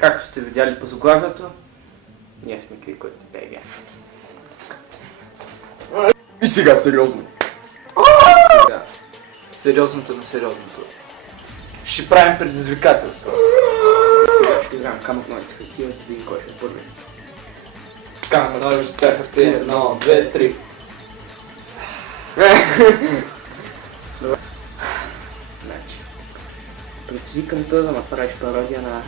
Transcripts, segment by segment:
Както сте видяли по заглавието, ние сме Кликовете БГ. И сега сериозно. Сега, сериозното на сериозното. Ще правим предизвикателство. Сега ще играем камък ножица хартия, за да видим кой ще е първи. Камък ножица хартия, 1, 2, 3. Добре. Значи, предизвикам те да направиш пародия на...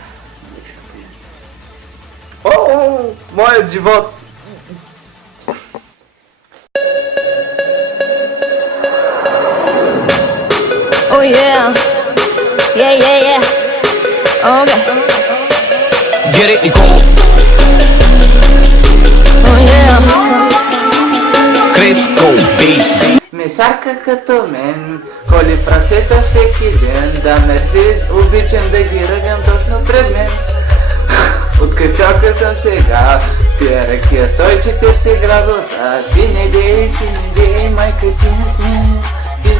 О, моят живот! Oh yeah, yeah, yeah, yeah. Okay. Get it and go. Oh yeah. Chris go beat. Месарка като мен, коли прасета всеки ден, да мерси, обичам да ги ръгам точно пред мен. От качалка съм сега, пия ракия 140 градуса. Ти не дей, майка ти не сме. Ти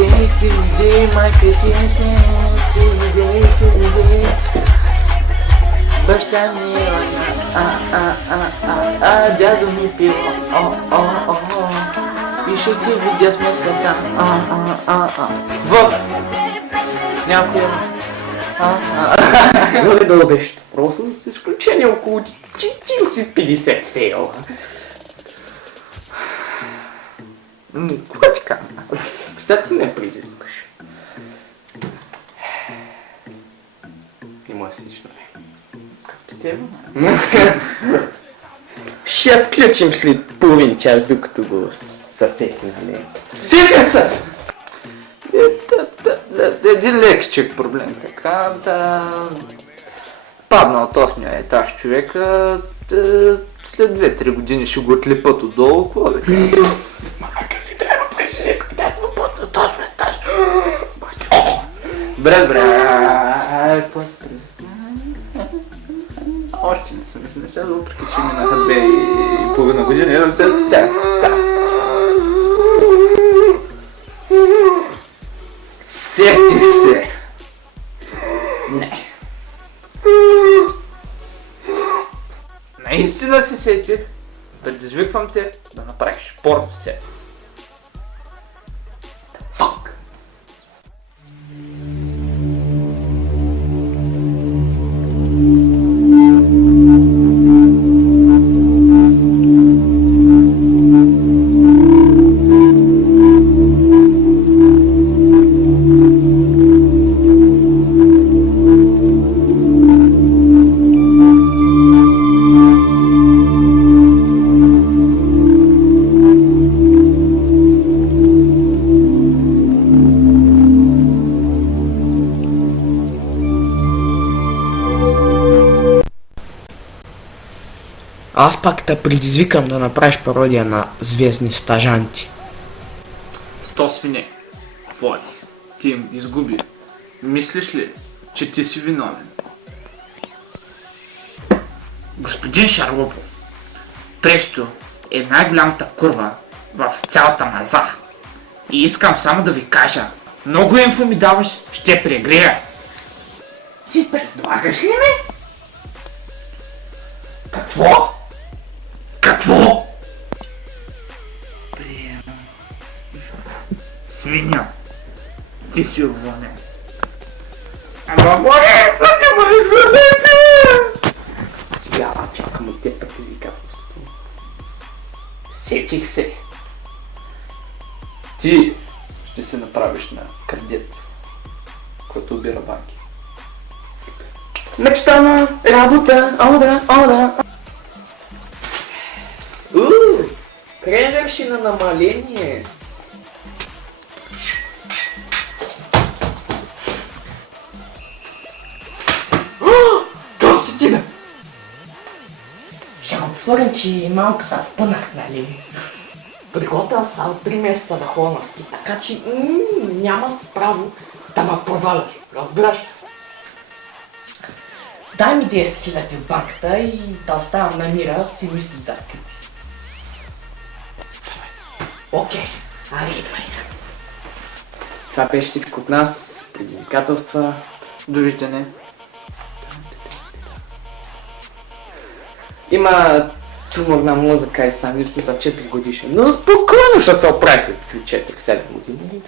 не дей, майка ти не сме. Ти не дей. Баща ми дядо ми пил, и ще ти видя смесата, в някоя. Горе-долу беше просто с изключение около 40-50 фейла. Какво ти кажа? Сега ти ме предизвикаш. Не може да седиш на мен. Както те ще я включим след половин час, докато го съсети, нали? Сетя се! Един лекичък проблем, така да... Падна от 8-я етаж човека, след 2-3 години ще го отлепат отдолу, какво да кажа? Майка ти трябва да пресека, дай му път от 8-я етаж. Бре, какво ти преди? Още не съм измислял, въпреки че минаха 2,5 години. Да. Сетих се! Не. Наистина се сетих. Предизвиквам те да направиш порно сцена. Фак! Аз пак те предизвикам да направиш пародия на звездни стажанти. 100 свине. Какво ти? Ти им изгуби. Мислиш ли, че ти си виновен? Господин Шарлопов, Престо е най-голямата курва в цялата маза. И искам само да ви кажа, много инфо ми даваш, ще прегрея. Ти предлагаш ли ме? Какво? Какво? Приема. Свиня. Ти си уволнен. Ама море, не ме изгодете! Сега чакам от те предизвикателството. Сетих се. Ти ще се направиш на кадет, който убира банки. Мечтана работа, ода. Крем-верши на намаление. Как си ти, бе? Шал, Флорен, че малко се спънах, нали? Приготвям се от 3 месеца да ходя на ски, така че няма си право да ме проваляш, разбираш? Дай ми 10 000 от банката и да оставам на мира си мисли за ски. Окей, аре, идвай. Това беше всичко от нас. Предизвикателства. Довиждане. Има туморна музика и сам мисля за 4 годишен. Но спокойно ще се оправи след 4-7 години.